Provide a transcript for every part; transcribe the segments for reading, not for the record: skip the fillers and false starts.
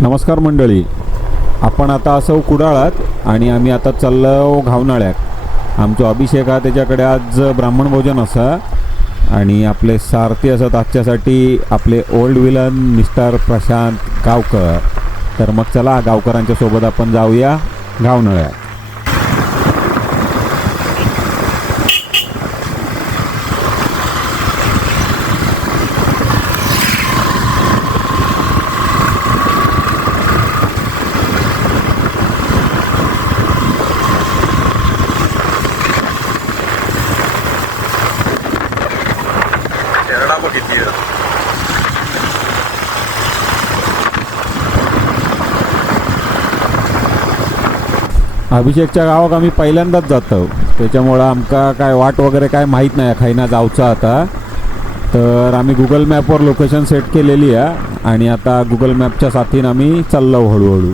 नमस्कार मंडळी. आपण आता असो कुडाळात आणि आम्ही आता चाललो घावनाळ्याक. आमचो अभिषेक हा त्याच्याकडे आज ब्राह्मण भोजन असा आणि आपले सारथी असत आजच्यासाठी आपले ओल्ड विलन मिस्टर प्रशांत गावकर. तर मग चला गावकरांच्या सोबत आपण जाऊया घावनाळ्यात. अभिषेकच्या गावाक आम्ही पहिल्यांदाच जातो, त्याच्यामुळं आमका काय वाट वगैरे काय माहीत नाही खायना जाऊचं आता. तर आम्ही गुगल मॅपवर लोकेशन सेट केलेली आहे आणि आता गुगल मॅपच्या साथीनं आम्ही चाललो हळूहळू.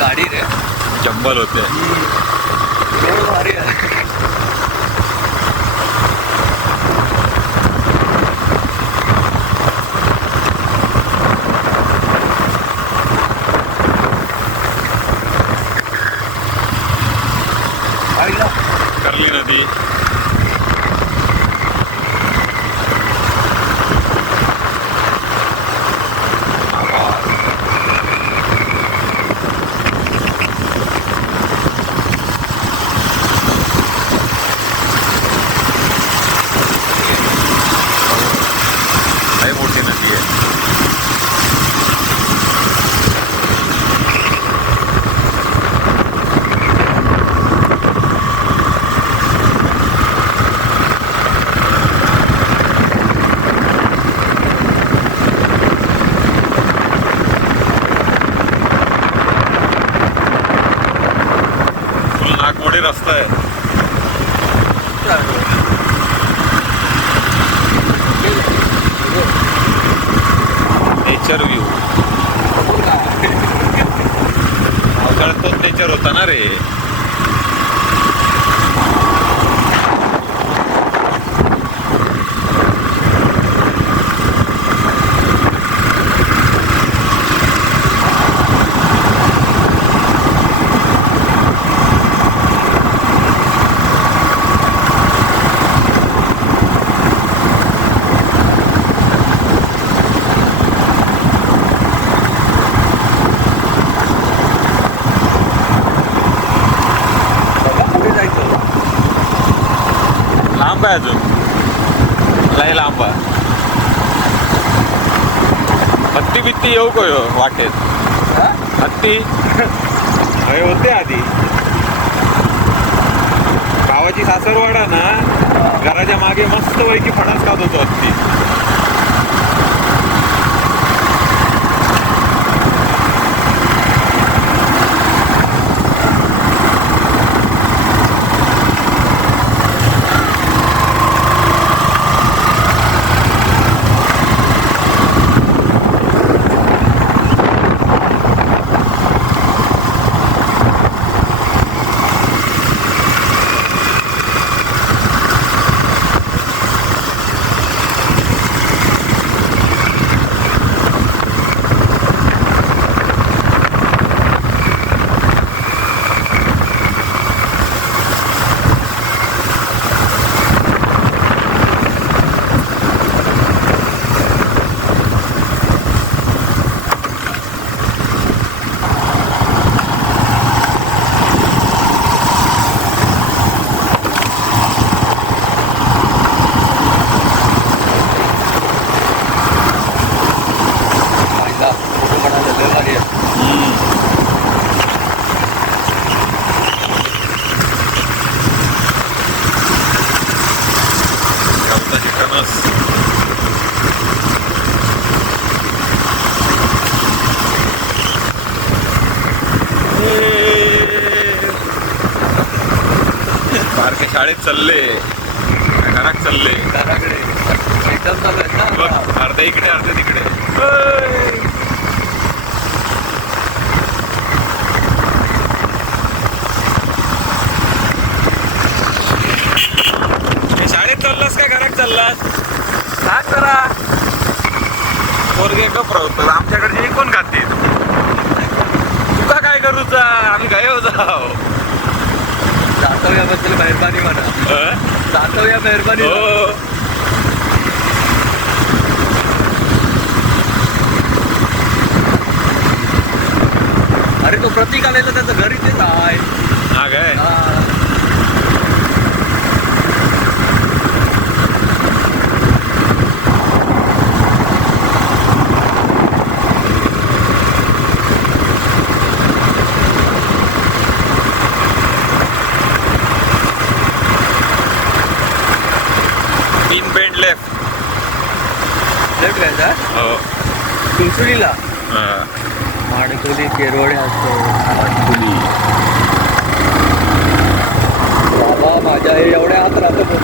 गाडी रे जंगल होते. भारी आहे. करली नदी लय मोठी नदी आहे. फुल नागमोडी रस्ता आहे. Nature view. पावसाळ्यात तोच नेचर होता ना रे. लांब आहे अजून, लय लांब आहे. हत्ती बित्ती येऊ का वाटेत? हत्ती होते आधी. गावाची सासरवाडा ना, घराच्या मागे मस्त पैकी फणस खात होतो हत्ती. बारके शाळेत चालले, घरात चालले. घराकडे अर्धे इकडे अर्धे तिकडे. हे शाळेत चाललास का घरात चाललास सांग जरा. पोरगे गप राहतो आमच्याकडे कोण खातील. तुका काय करूचा आम्ही गायब जाऊ. जातो याबद्दल मेहरबानी म्हणा. जातो या मेहरबानी. हो अरे तो प्रतीक आलेला त्याचं घर इथेच आहे. हा काय तीन बेंड लेफ्ट. लेफ्ट घ्यायचा हो चिंचोलीला. हा. माणकोली केरवडे असतो. फुली. बाबा माझ्या हे एवढ्या हात राहतो बघ.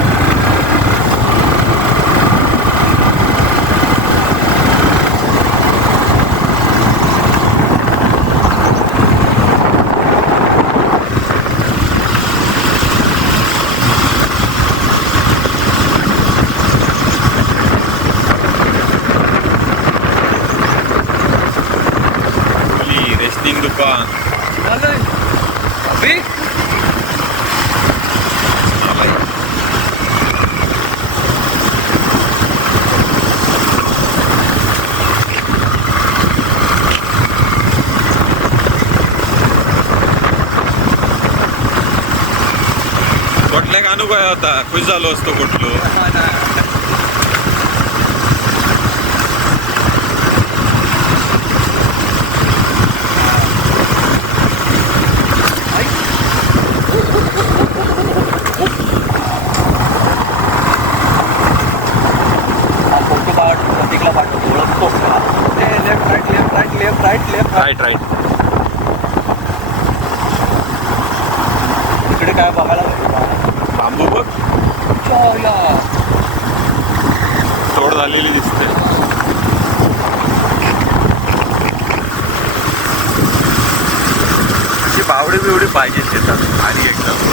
फुली रेस्टिंग दुकान. झालंय. अभि? कुठल्या गाणू काय होता खुश झालो असतो कुठलो. हा ना. हा फोटो काढ प्रतीकला पाठवतो. ओळखतो का? Left right left right left right left right right. इकडे काय बघायला भेटतं? बांबू बघ चला. तोड झालेली दिसते. अशी बावडी बिवडी पाहिजे शेतात आणि एकदम.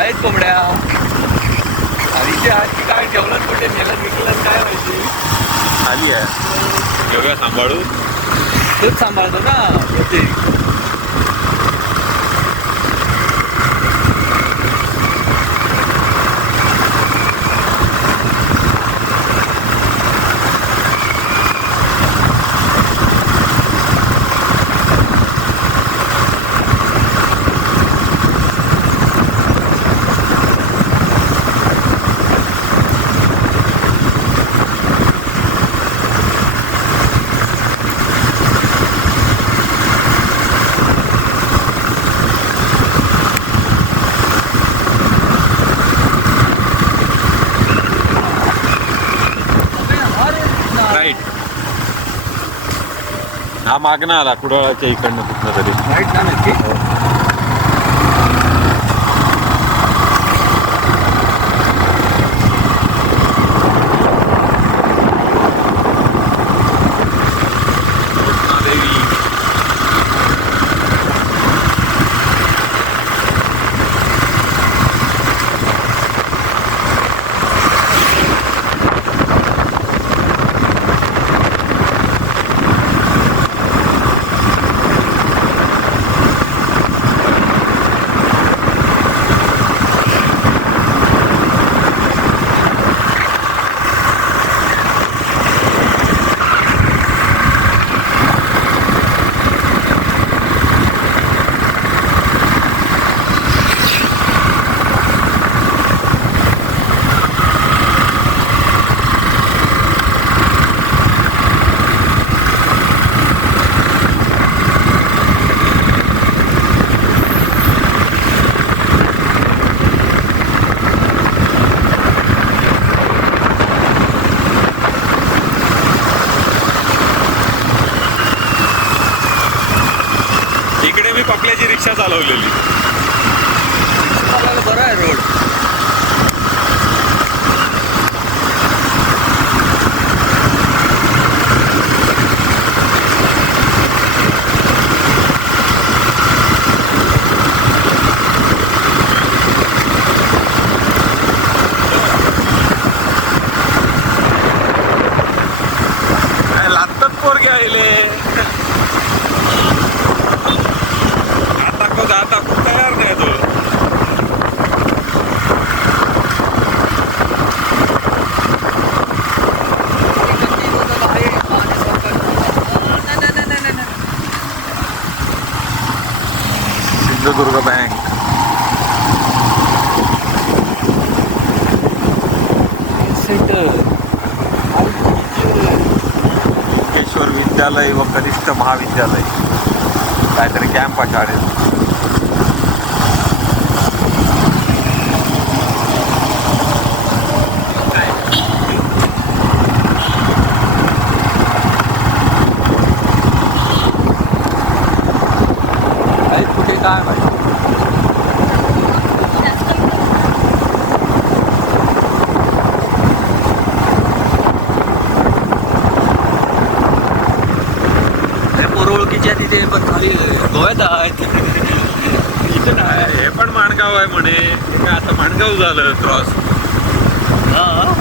आहेत कोंबड्या. आणि ते आधी काय ठेवलं कुठे नेलं विकलं काय माहिती. खाली आहे एवढ्या सांभाळून तोच सांभाळतो ना प्रत्येक. हा मागणं आला कुडाळाच्या इकडनं कुठनं तरी. राईट ना नक्की. इकडे मी पकल्याची रिक्षा चालवलेली. चालायला बरं आहे रोड. लागतात पोरगे आले. आता खूप तयार नाही तो. सिंधुदुर्ग बँक. मुकेश्वर विद्यालय व कनिष्ठ महाविद्यालय काहीतरी कॅम्प आहे शाळेत. कुठे काय माहिती. पोरओळखीच्या तिथे पण खाली गोव्यात आहेत. इथं नाही, हे पण माणगाव आहे म्हणे. हे काय आता माणगाव झालं क्रॉस. हा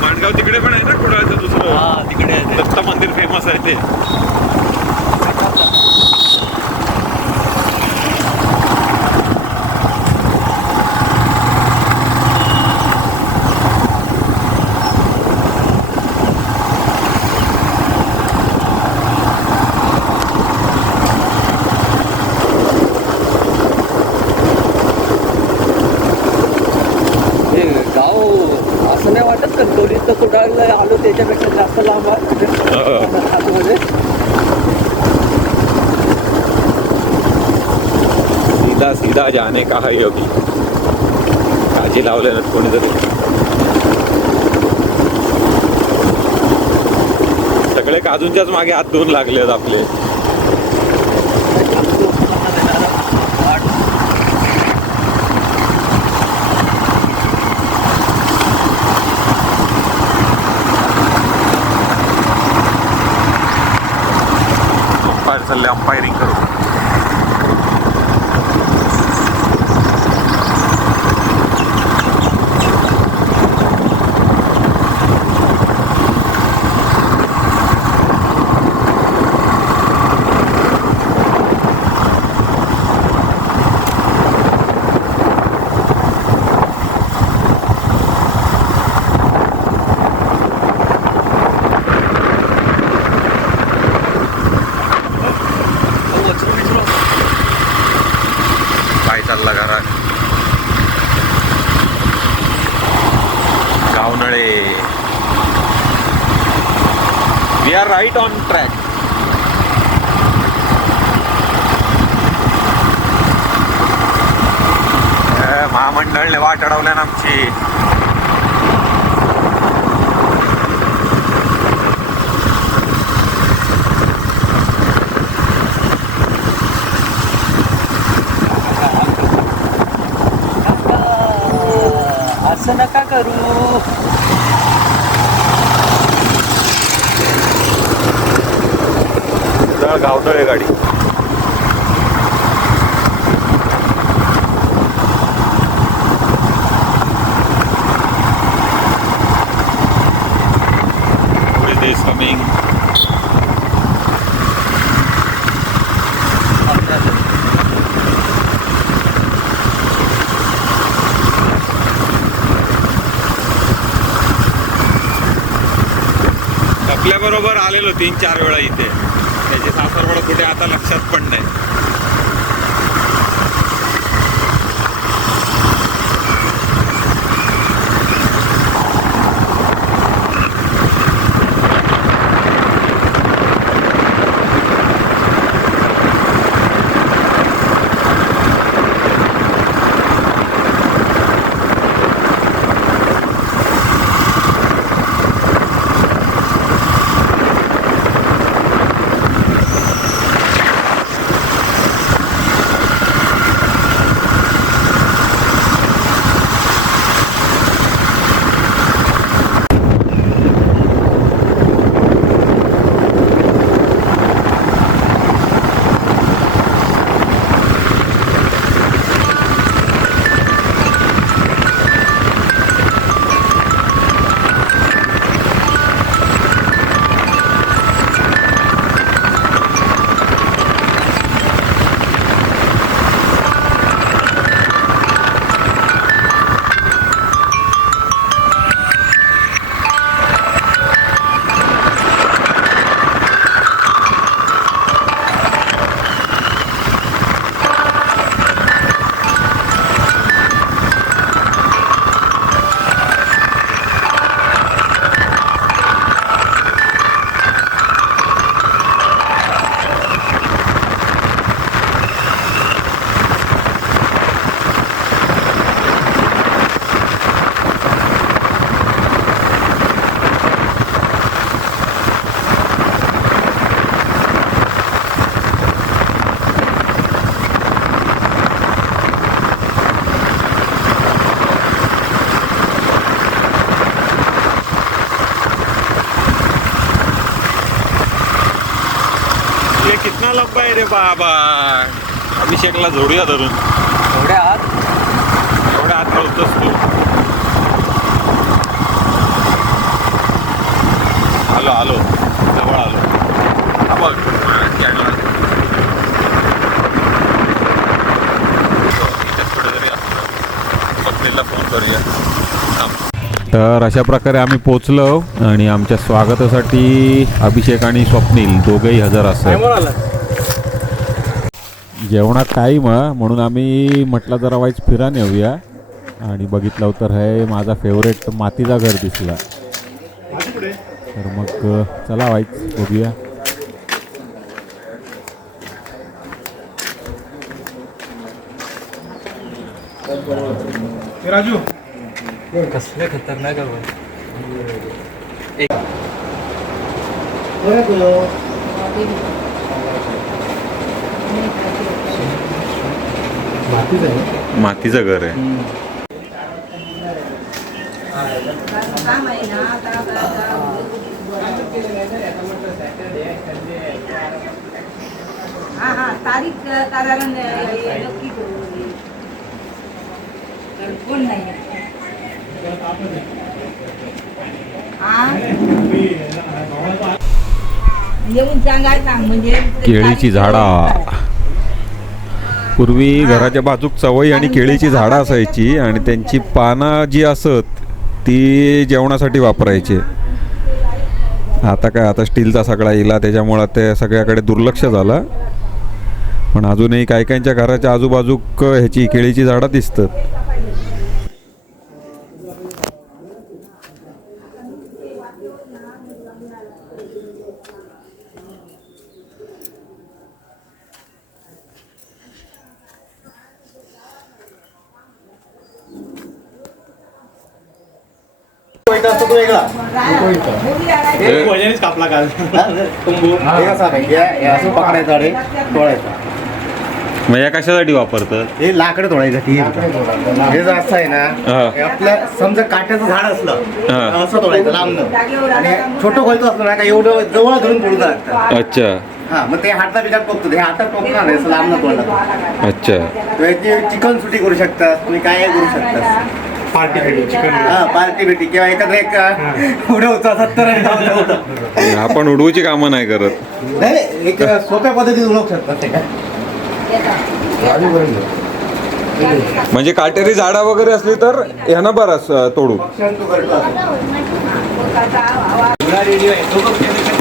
माणगाव तिकडे पण आहे ना कुडाळचं दुसरं. हा तिकडे आहे ते. दत्त मंदिर फेमस आहे ते. असं नाही वाटत कणकवलीत तर कुडाळला आलो त्याच्यापेक्षा जास्त लांब आहे. सीधा सीधा जाने का है योगी. काळजी लावले ना कोणीतरी. सगळे काजूंच्याच मागे हात धुवून लागलेत आपले. चालले अंपायरिंग करू. चालला घरात. गावनळे. We are right on track. महामंडळने वाट अडवल्या ना आमची. करू. गावतळ आहे गाडी. Is coming. आपल्या बरोबर आलेलो 3-4 वेळा इथे. त्याचे सासरवड कुठे आता लक्षात पण नाही. कितना लंबा आहे रे बाबा. अभिषेकला जोडूया धरून. एवढ्या आत कळतोस तू. आलो जवळ आलो. हा बघ कुठेतरी स्वप्नीलला फोन करूया. तर अशा प्रकारे आम्ही पोचलो आणि आमच्या स्वागतासाठी अभिषेक आणि स्वप्नील दोघेही हजर असतात. जेवणात टाईम म्हणून आम्ही म्हटलं जरा वाईच फिरा नेऊया आणि बघितलं तर हे माझा फेवरेट मातीचा घर दिसला. तर मग चला वाईच बघूया. राजू कसले खतरनाक आहे. मातीचं घर आहे. तारीख कारण नक्की कोण नाही. येऊन सांगायला म्हणजे केळीची झाडा. पूर्वी घराच्या बाजूक चवई आणि केळीची झाडं असायची आणि त्यांची पानं जी असत ती जेवणासाठी वापरायची. आता काय आता स्टीलचा सगळा इला त्याच्यामुळं ते सगळ्याकडे दुर्लक्ष झालं. पण अजूनही काही काहींच्या घराच्या आजूबाजूक ह्याची केळीची झाडं दिसतात. वजनीच कापला काल. पकडायचा रे तोडायचा. मग या कशासाठी वापरतात? हे लाकडं तोडायसाठी हे जर असं आहे ना, हे आपलं समजा काट्याचं झाड असलं तर असं तोडायचं लांबनं, आणि छोटं खोलचं असलं ना का एवढं जवळ धरून तोडून लागतं. अच्छा हा, मग ते हातात बिजात टोकतो, हे हातात टोकणार नाही, असं लांबनं तोडलं. अच्छा. याची चिकन सुटी करू शकतात तुम्ही, काय करू शकता. पार्टी चिकन हा, पार्टी बिटी किंवा एखादं एक उडवतो 70 आपण उडवूची कामं नाही करत. नाही, एक सोप्या पद्धतीत उडवू शकतात ते काय. म्हणजे काटेरी झाडा वगैरे असली तर ह्यानं बराच तोडू.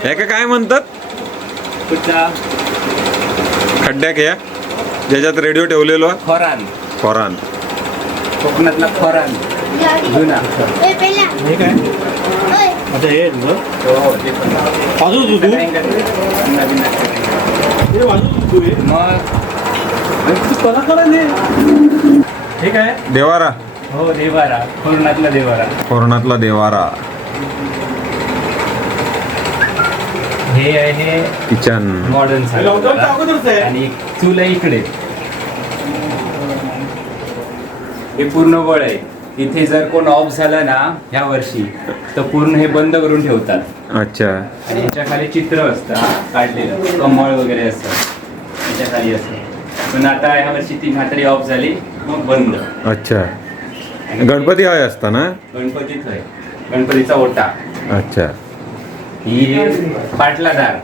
हे काय म्हणतात? खड्ड्या घ्या ज्याच्यात रेडिओ ठेवलेलो. खोरान, खोरान, कोकणातला खोरान जुना. हे काय आता हे वाजवतो तू हे वाजवतो तू हे मग कलाकार आहे हे काय देवारा. हो, देवारा, कोकणातला देवारा. कोरोनातला देवारा. हे आहे किचन. मॉडर्न लॉकडाऊनच्या अगोदरच आहे. आणि चूल आहे इकडे. हे पूर्ण वळ आहे. इथे जर कोण ऑफ झाला ना ह्या वर्षी तर पूर्ण हे बंद करून ठेवतात. अच्छा. आणि याच्या खाली चित्र असतं काढलेलं, कमळ वगैरे असतं याच्या खाली असतं. पण आता ह्या वर्षी ती म्हातारी ऑफ झाली, मग बंद. अच्छा. गणपती आहे असता ना? गणपतीच आहे, गणपतीचा ओटा. अच्छा. ही पाटलादार,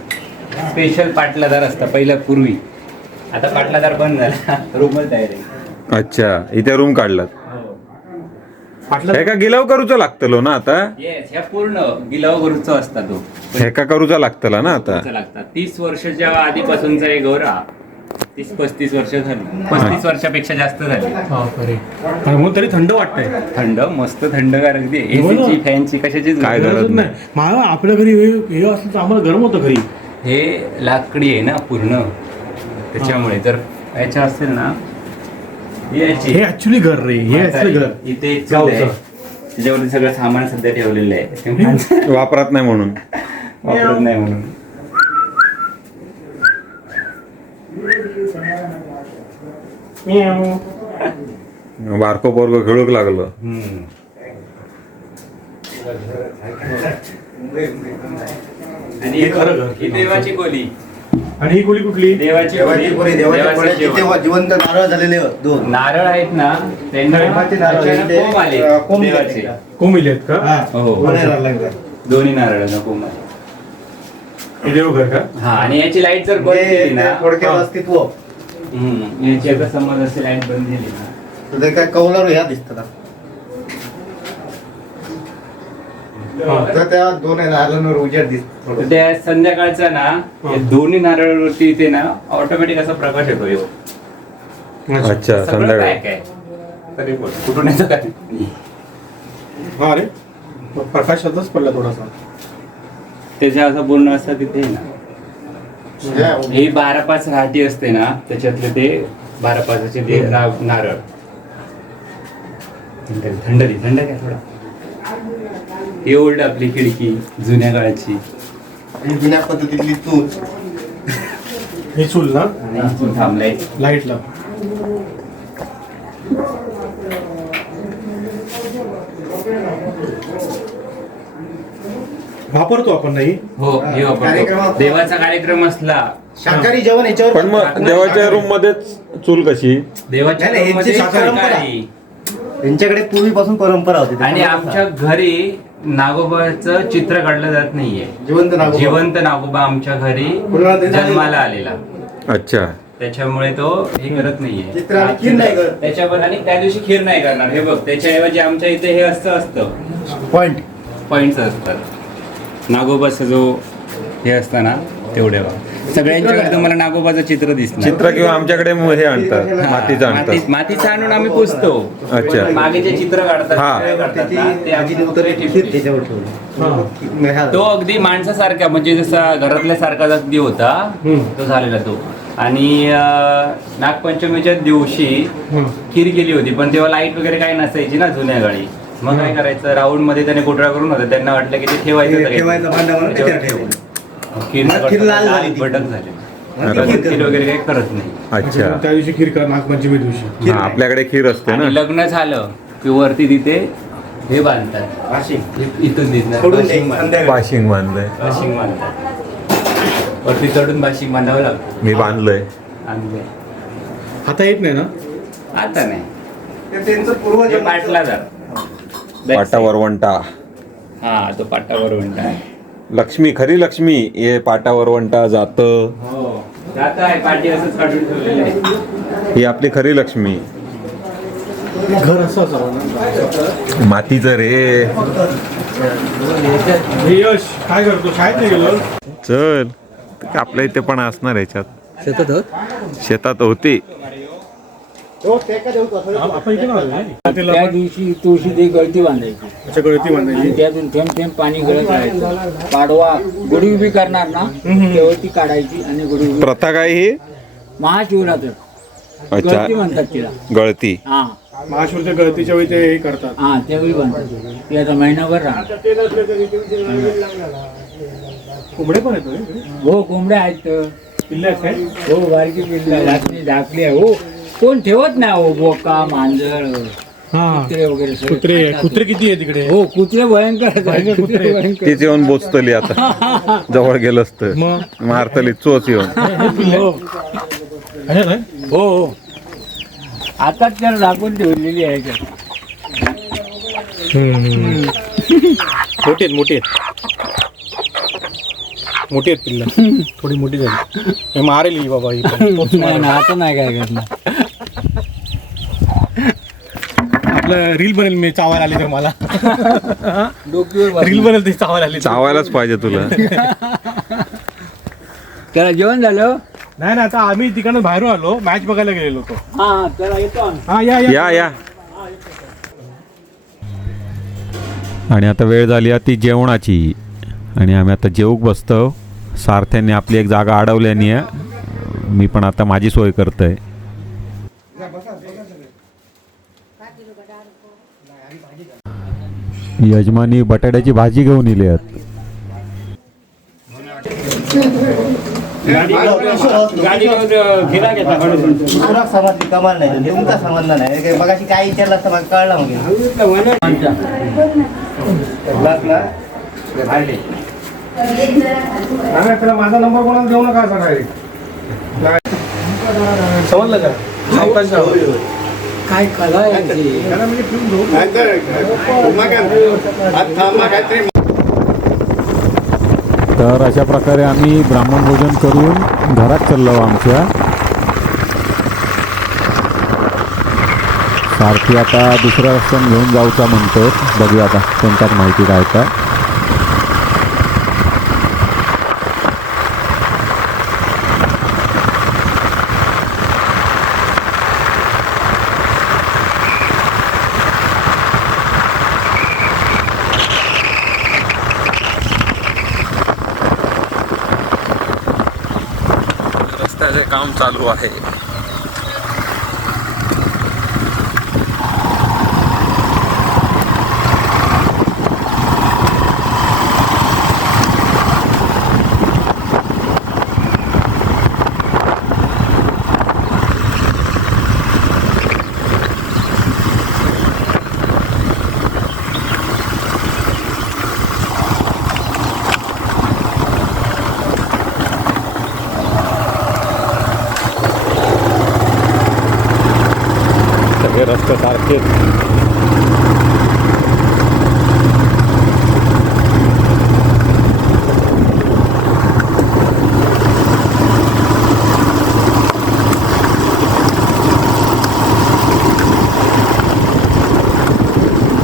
स्पेशल पाटलादार असतं पहिल्या पूर्वी. आता पाटलादार बंद झाला, रूमच तयार आहे. अच्छा, इथे रूम काढलात. पाटलं हे का गिलाव करूचा लागतलो ना आता? येस, ह्या पूर्ण गिलाव गुरुचा असता तो. हे का करूचा लागतला ना आता? लागतात 30 वर्षाच्या आधीपासूनचा एक गौरा. 30-35 वर्ष झाली, 35 वर्षापेक्षा जास्त झाली. अरे मग तरी थंड वाटतंय. थंड, मस्त थंडगार अगदी. एसीची, फॅनची, कशाचीच काय गरज गरज नाही मला आपल्या घरी हे असलं तर आम्हाला गरम होतं घरी. हे लाकडी आहे ना पूर्ण, त्याच्यामुळे जर याच्या असेल ना याची हे ऍक्च्युली घर रे, हे ऍक्च्युली घर इथे चूल आहे. गावचं. त्याच्यावरती सगळं सामान सध्या ठेवलेलं आहे. ते माणसं वापरत नाही म्हणून. वापरत नाही म्हणून. बारको पोरगो खेळूक लागलो. आणि हे खरं घर. ही देवाची खोली. आणि ही खोली कुठली? देवाची देवाची खोली, खोली, देवाच्या देवाचं खोलीत जेवण. तिथे जिवंत नारळ झालेले दोन. नारळ आहेत ना, त्यांना देवाचे नारळ अचानक ते, कोंब आले कोंब देवाचे. दिले. कोंबिले आहेत का? हा, हो. कोण आहे नारळांचा? दोन्ही नारळ कोंब आले. हे देवघर का? हा, आणि याची लाईट जर बंद हे केली ना, ते थोडक्यात हा. अस्तित्व. याची आता समज असे लाईट बंद केली ना, तर ते काय कौलारू ह्या दिसतात. तर त्या दोन नारळांवर उजेड दिसतो. तर त्या संध्याकाळचा ना या दोन्ही नारळावरती इथे ना ऑटोमॅटिक असा प्रकाश येतो. ह्यो. अच्छा, सगळं संध्याकाळी. काय काय तरी बोल, कुठून यायचं काय. हा अरे मग प्रकाशातच पडला थोडासा. त्याच्या असं बोलणं असतं तिथे ना, ही 12-5 राहटी असते ना, त्याच्यातले ते 12-5चे ते नारळ. थंड काय थोडा. ही ओल्ड आपली खिडकी जुन्या काळाची. आणि जुन्या पद्धतीतली चूल. हे चूल ना आणि इथून थांबलाय. लाईटला. वापरतो आपण नाही. हो, हे वापरतो. कार्यक्रमात- देवाचा कार्यक्रम असला, शाकाहारी जेवण याच्यावर पण मग देवाच्या रूम मध्येच चूल कशी? देवाच्या नाही, नाही, मध्ये यांची परंपरा. शाकाहारी. त्यांच्याकडे पूर्वीपासून परंपरा होती. आणि आमच्या घरी नागोबाचं चित्र काढलं जात नाहीये. जिवंत नागोबा. जिवंत नागोबा आमच्या घरी जन्माला आलेला, अच्छा. त्याच्यामुळे तो हे करत नाहीये. चित्र आणि खीर नाही करत. त्याच्यावर आणि त्या दिवशी खीर नाही करणार. हे बघ, त्याच्याऐवजी आमच्या इथे हे असतं पॉइंट. पॉइंट्स असतात. नागोबाचं जो हे असतं ना, तेवढे सगळ्यांच्याकडे तुम्हाला नागोबाचं चित्र दिसणार. चित्र किंवा आमच्याकडे हे आणतात, मातीचं आणतात. मातीचं आणून आम्ही पुसतो. अच्छा. पण मागे जे चित्र काढतात हा. ते काढतात ना, ते आम्ही खीर टिपतो. त्याच्यावर ठेवली. तो अगदी माणसासारखा, म्हणजे जसा घरातल्या सारखाच अगदी होता तो झालेला तो. आणि नागपंचमीच्या दिवशी खीर केली होती, पण तेव्हा लाईट वगैरे काही नसायची ना जुन्या काळी. मग काय करायचं, राऊंड मध्ये त्याने कोटळा करून होता. त्यांना वाटलं की ते ठेवायचं ठेवायचं भांडं म्हणून त्याच्यावर ठेवलं. खीर खीर लाल झाली ती. भटक झाली. खीर वगैरे काही करत नाही. अच्छा. त्या दिवशी खीर कर नागपंचमी दिवशी. हा, आपल्याकडे खीर असते ना. आणि लग्न झालं की वरती तिथे हे बांधतात इथून दिसणार बाशिंग बांधलंय. बाशिंग बांधतात वरती चढून बाशिंग बांधावं लागतं. मी बांधलंय. आणलंय. आता येत नाही ना. आता नाही त्यांचं पूर्वज हे पाटला जात पाटा वरवंटा. हा तो पाटावर म्हणता लक्ष्मी, खरी लक्ष्मी हे पाटा वरवंटा जात. हो जात आहे पाठी असंच काढून ठेवलेलं आहे. ही आपली खरी लक्ष्मी. घर असं असावं. मातीचं रे. हे यश काय करतो, शाळेत नाही गेलो. चल, आपल्या इथे पण असणार ह्याच्यात. शेतात होती. आपण इथे त्या दिवशी तुळशी ती गळती बांधायची अच्छा, गळती बांधायची. आणि त्यातून थेंब थेंब पाणी गळत राहायचं. पाडवा गुढी उभी करणार ना तेव्हा ती काढायची आणि गुढी उभी. प्रथा काय ही? महाशिवरात्र अच्छा, गळती म्हणतात तिला. गळती. हा महाशिवच्या गळतीच्या वेळी ते हे करतात. हा त्यावेळी बांधतात. ती आता महिनाभर राहणार. कोंबडे पण येतो. हो कोंबड्या आहेत. पिल्ले आहेत काय? हो बारकी पिल्ला झाकली आहे. हो कोण ठेवत नाही. हो बोका मांजर कुत्रे वगैरे सगळे कुत्रे खातात. कुत्रे किती आहे तिकडे? हो कुत्रे भयंकर आहेत. भयंकर कुत्रे. कुत्रे भयंकर. तीच येऊन बोचतली आता. जवळ गेलंच तर मग मारतली चोच येऊन. हो. आहे ना? हो हो आताच त्याला झाकून ठेवलेली आहे त्यात. मोठी आहेत, मोठी आहेत. मोठी आहेत पिल्ला. थोडी मोठी झाली. हे मारेल ही बाबा ही पण. तोच नाही मारेल. ना आता नाही काय करणार. आपलं रील बनेल मी चावायला आली तर मला. डोकीवर रील बनेल ती चावायला आली तर. चावायलाच पाहिजे तुला. त्याला जेवण झालं. नाही ना, आता आम्ही तिकडनं बाहेरून आलो, मॅच बघायला गेलेलो होतो. हा त्याला येतो आम्ही. हा या या या. आणि आता वेळ झाली आहे ती जेवणाची. आणि आम्ही आता जेवूक बसतो. सारथ्याने आपली एक जागा अडवल्याने आहे. मी पण आता माझी सोय करतोय. यजमानी बटाट्याची भाजी घेऊन इले आहेत. दुसरा समाजली कमाल नाही. तुमचा संबंध नाही. मगाशी काय विचारलं असतं मला कळलं. मग त्याला माझा नंबर कोणाला देऊ नका असं डायरेक्ट. समजलं का? सावकाश जाऊ. काय कला आहे ती. त्याला म्हणजे ठेवून जाऊ. तर अशा प्रकारे आम्ही ब्राह्मण भोजन करून घरात चाललो आमच्या. सारखी आता दुसऱ्या रस्त्याने घेऊन जाऊचा म्हणतो. बघूया आता त्यांच्यात माहिती काय काय. रस्त्याचे काम चालू आहे. सगळे रस्ते सारखेच.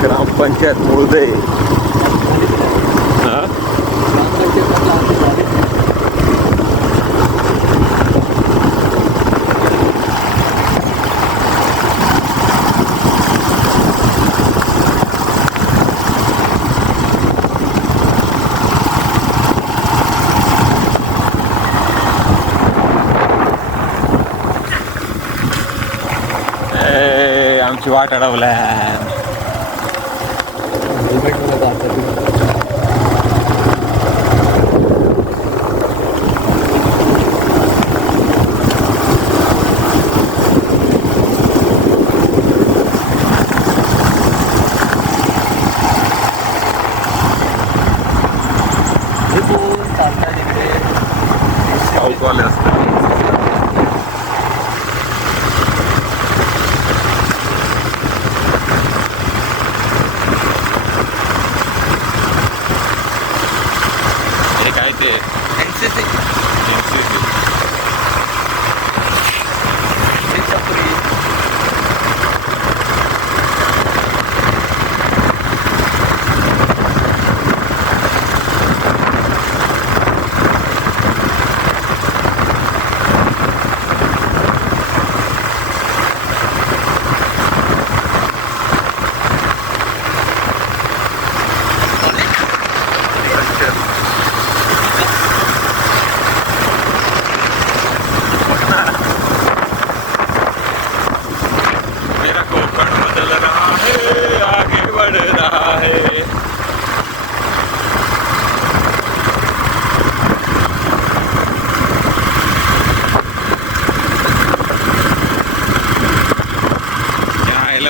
ग्रामपंचायत मोर्दे. आमची वाट अडवल्या.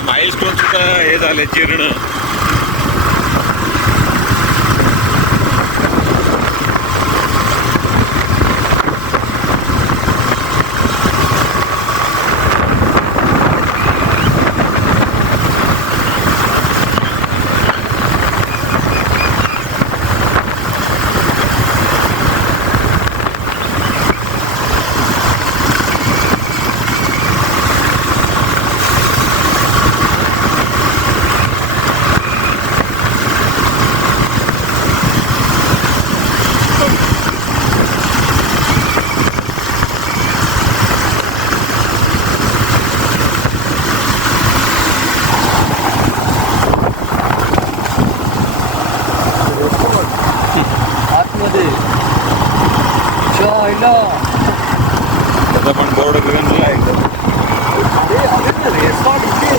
माइलस्टोन सुद्धा हे झाले जीर्ण. आतमध्ये शाळेला त्याचा पण बोर्ड गंजला एकदम. रेसॉर्ट इथे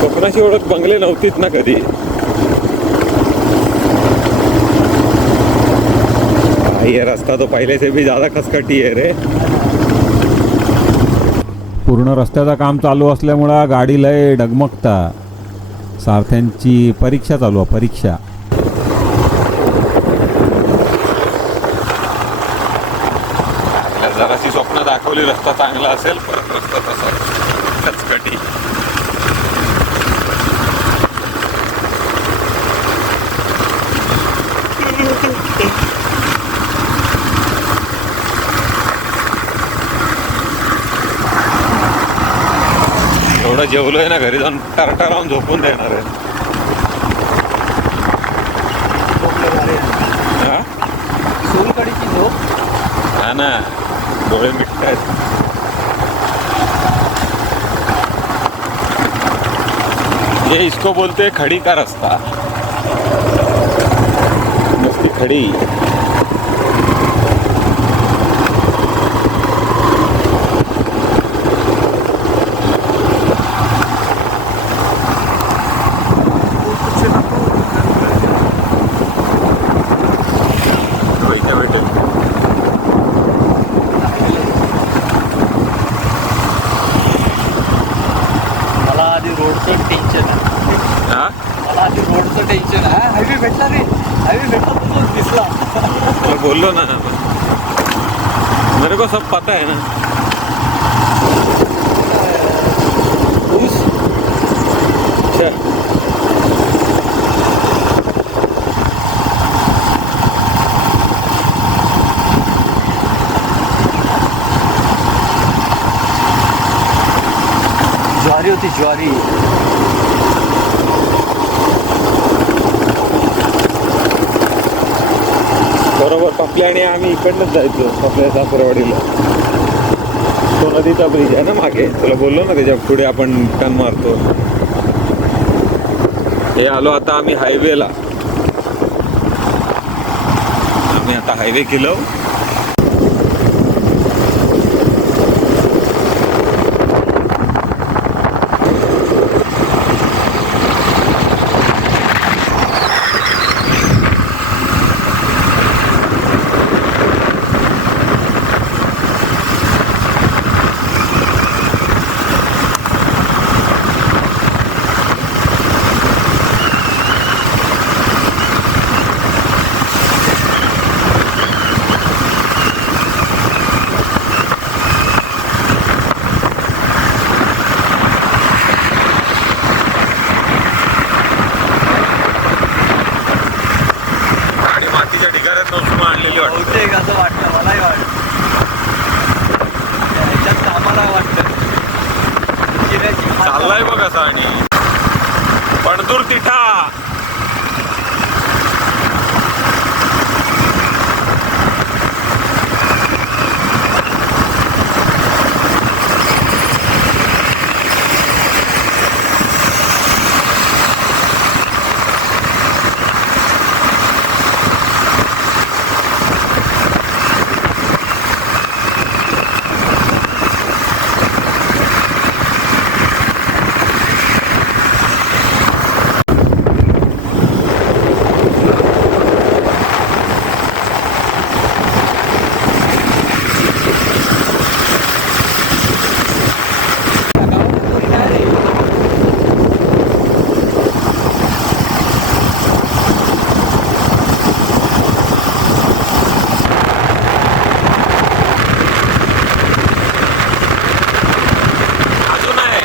कोकणाची ओळख बंगले नव्हतीच ना कधी. ये रस्ता तो पहले से भी ज्यादा खसखटी है रे. पूर्ण रस्त्याचं काम चालू असल्यामुळं गाडी लय डगमगता. सारथ्यांची परीक्षा चालू आहे, परीक्षा. जराशी स्वप्न दाखवली रस्ता चांगला असेल, परत रस्ता तसा खचखटी. एवढं जेवलोय ना, घरी जाऊन टारटा लावून झोपून देणार आहे. हा? सोलकडीची झोप. हा ना, डोळे मिटतायत. ये इसको बोलते खड़ी का रास्ता. नुसती खडी. मला आधी रोडचं टेन्शन आहे. हा? मला आधी रोडचं टेन्शन आहे. हायवे भेटला रे, हायवे भेटला तोच दिसला. मैं बोलो ना, मेरे को सब पता है ना. ऊस अच्छा. ज्वारी होती, ज्वारी. बरोबर पपल्या आणि आम्ही इकडनंच जायचो पपल्या सासरवाडीला. तो नदीचा ब्रिज आहे ना मागे, तुला बोललो ना त्याच्या पुढे आपण टर्न मारतो. हे आलो आता आम्ही हायवेला. आम्ही आता हायवे केलो. बऱ्याच नवसून आणलेली वाटते. असं वाटतं मलाही वाटतं आम्हाला वाटतं चाललाय बघ असा. आणि पणदूर तिठा अजून आहे.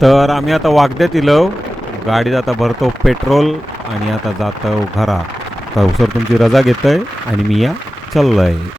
तर आम्ही आता वागद्यात इलो. गाडीत आता भरतो पेट्रोल आणि आता जातो घरा. तर उसर तुमची रजा घेतोय आणि मी या चाललोय.